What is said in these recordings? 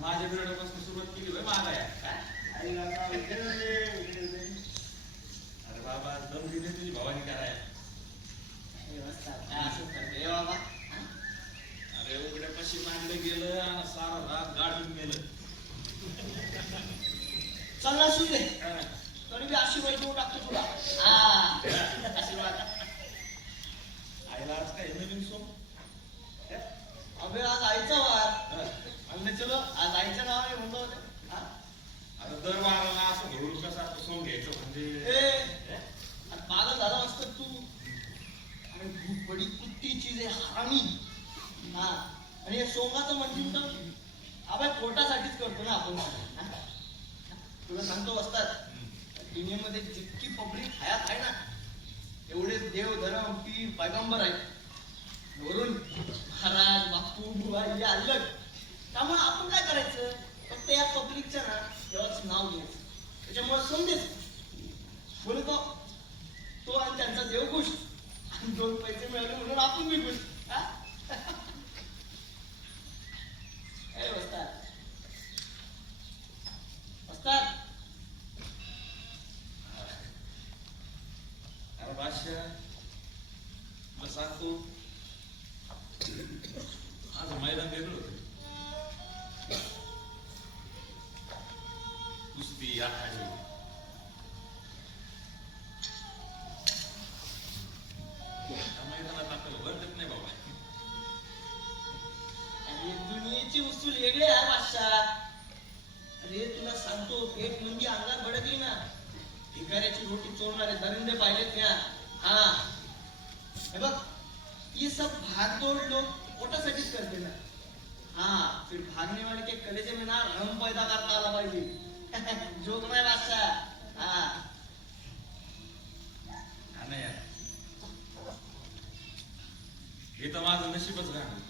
माझ्या बिरडापासून सुरुवात केली होय दे. अरे बाबा दम दिली तुझी भवानी कराय वस्ताद, काय असंच करते, बाबा? अरे उघड्या पशी मांडलं गेलं आणि सारा रात गाडून गेलं. चल ना हा. तरी बी आशीर्वाद देऊ टाकतो तुला. म्हणजे पागल झाला असतं तू. आणि खूप बडी कुत्ती चीज आहे हरामी. हा. आणि हे सोंगाचं म्हणतील तर आपण पोटासाठीच करतो ना आपण. तुला सांगतो असतात दुनियेमध्ये जितकी पब्लिक हयात आहे ना एवढे देव धर्म पीर पैगंबर आहेत. वरून महाराज बापू बुवा हे अलग त्यामुळे आपण काय करायचं? फक्त या पब्लिकचं ना तेव्हाच नाव घ्यायचं. त्याच्यामुळे समजेच बोलतो तो आणि त्यांचा देव खुश. आणि दोन पैसे मिळाले म्हणून आपण बी खुश. हा? ए अरे सांगतो मैदानात आपल्याला नाही बाबा अरे दुनियेची उसूल वेगळी आहे बादशा अरे तुला सांगतो एक मुंगी अंगात भडकली ना भिकाऱ्याची रोटी चोरणारे दरिंदे पाहिलेत त्या. हा. हे बघ ये सब भागदौड़ लोग पोटासाठीच करते ना. हा फिर भागने वाले के कलेजे में ना रम पैदा करता आला पाहिजे. जोक नाही बादशाह हा हा नाही यार हे तर माझं नशीबच घाण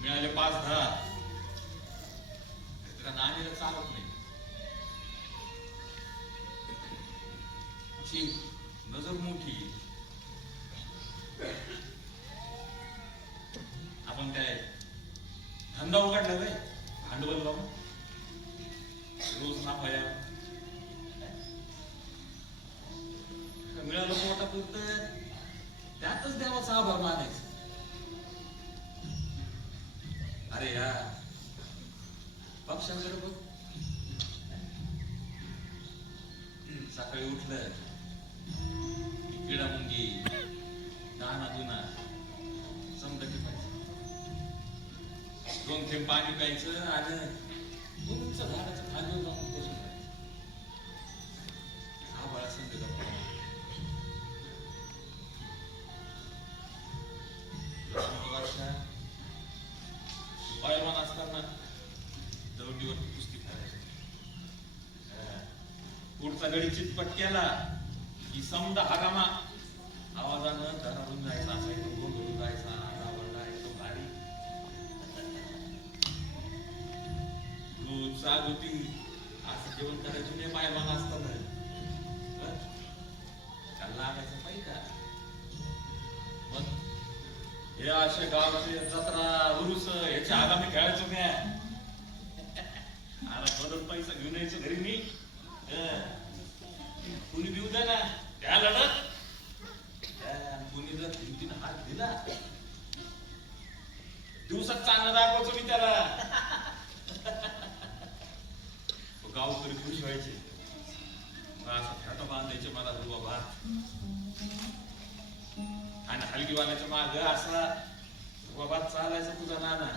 मिळाले पाच दहा. तुला नाणीला चालत नाही. नजर मोठी. आपण काय धंदा उघडला काय? भांडवल लावून? रोज नाफाया मिळालं मोठा पुरत त्यातच देवाचा आभार मानायचा. अरे या पक्ष्यांकडे बघ. सकाळी उठलं की किडा मुंगी दाना दुना समजा की पाहिजे दोन थेंब पाणी प्यायचं आणि उंच झाडाचं खाली जाऊन दौंडीवर कुस्ती करायची. पुढचा गडी चितपट केला की समजा हरामा आवाजानं धरावून जायचा असायचं गोंधळून जायचा रावण जायचो भारी. दूध साग होती असं जेवण करायचं नाही मला असताना. लागायचं पाहिजे का मग हे असे गावाचे जत्रा उरुस याच्या आगामी खेळायचो मी आता पैसा घेऊन यायचो घरी मी. कुणी देऊ द्या ना? त्या लढत. कुणी जर भिंतीनं हात दिला. दिवसात चांगला दाखवतो मी त्याला. गावकरी खुश व्हायचे. असं बांधायचे मला हो दुवा भात आणि हलगीवाल्याच्या माग असा हो बाबा चालायचा तुझा नाना.